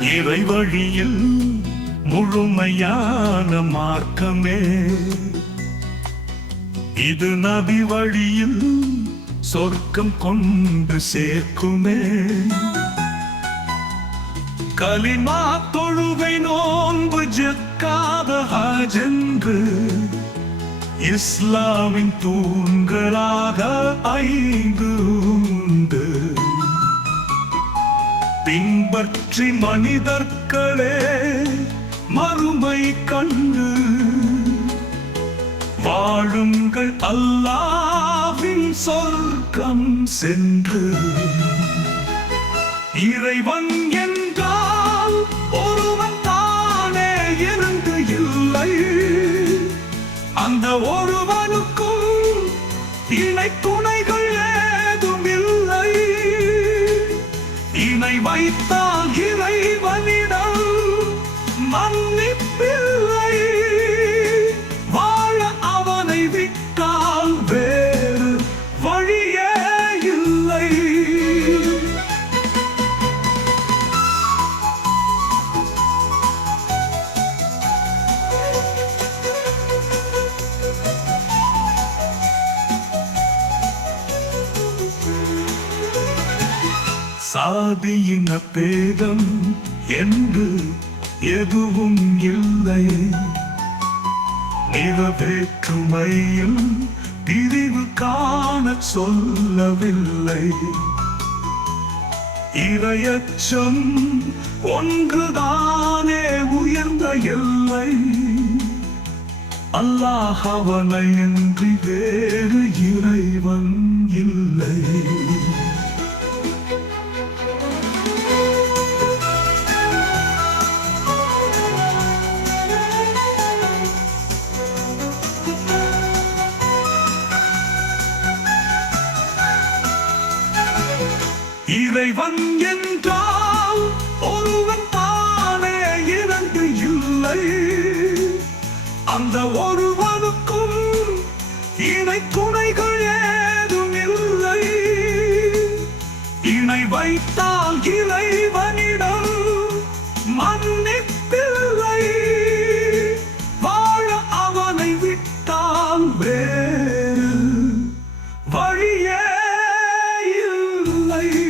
இறை வழியில் முழுமையான மார்க்கமே. இது நபி வழியில் சொர்க்கம் கொண்டு சேர்க்குமே. கலிமா தொழுகை நோன்பு ஜக்காத ஹஜென்று இஸ்லாமின் தூண்களாக ஐந்து பின்பற்றி மனிதர்களே மறுமை கண்டு வாழுங்கள் அல்லாவின் சொர்க்கம் சென்று. இறைவன் என் சாதியின பேதம் என்று எதுவும் இல்லை. நிறவேற்றுமையில் பிரிவு காண சொல்லவில்லை. இரையச்சம் ஒன்றுதானே உயர்ந்த எல்லை. அல்லாஹ் அவனை என்று வேறு இறை இறைவன் என்றால் ஒருவன் தானே இரண்டு இல்லை. அந்த ஒருவனுக்கும் இணை துணைகள் ஏதும் இல்லை. இணை வைத்தால் இறைவனிடம் மன்னிப்பில்லை. வாழ அவனை விட்டால் வேறு வழியே இல்லை.